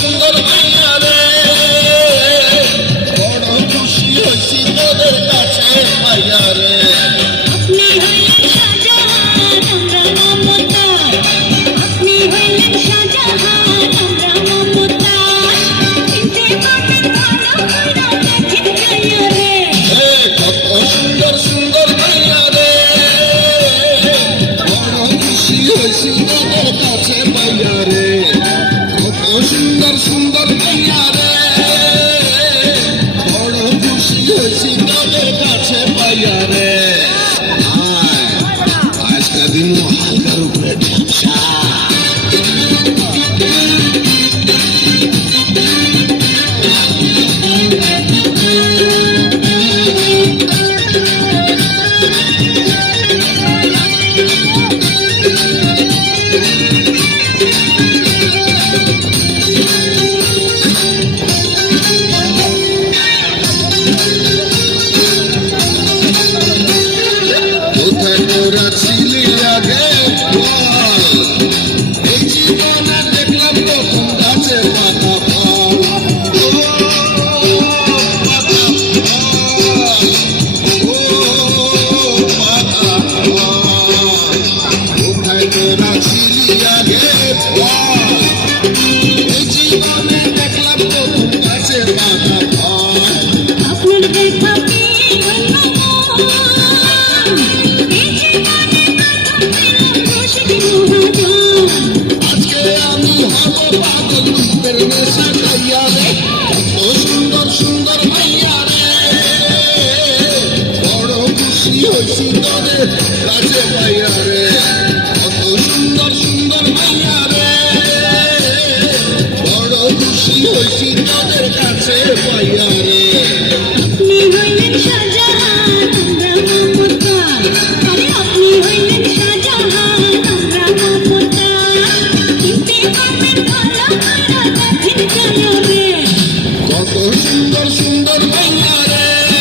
সুন্দর মাইয়া রে, বড় খুশি হয়েছি তোদের কাছে পাইয়া রে। আপনি হইলেন শাহজাহান আমরা মমতাজ, আপনি হইলেন শাহজাহান আমরা মমতাজ, চিনতে পারবেন ভালো কইরা দেখেন যাইয়া রে। কত সুন্দর সুন্দর মাইয়া রে, বড় খুশি হয়েছি তোদের কাছে পাইয়া রে। কত সুন্দর সুন্দর মাইয়া রে, বড় খুশি হয়েছি তোদের কাছে পাইয়া রে। আজকা দিন হালকার উপরে ঝাপসা। কোথায় তোরা ছিলি আগে বল, এই জীবনে দেখলাম প্রথম গাছে পাতা ফল। ও পাতা ফল, ও পাতা ফল, কোথায় তোরা ছিলি আগে বল, এই জীবনে দেখলাম প্রথম গাছে পাতা ফল। আপনার দেখা পেয়ে হইল মন, এই জীবনে প্রথম পেলাম রশিদ মহাজন। আজকে আমি হব পাগল রূপের নেশা খাইয়া রে। কত সুন্দর সুন্দর মাইয়া রে, বড় খুশি হয়েছি তোদের কাছে পাইয়া রে। কত সুন্দর সুন্দর মাইয়া রে, বড় খুশি হয়েছি তোদের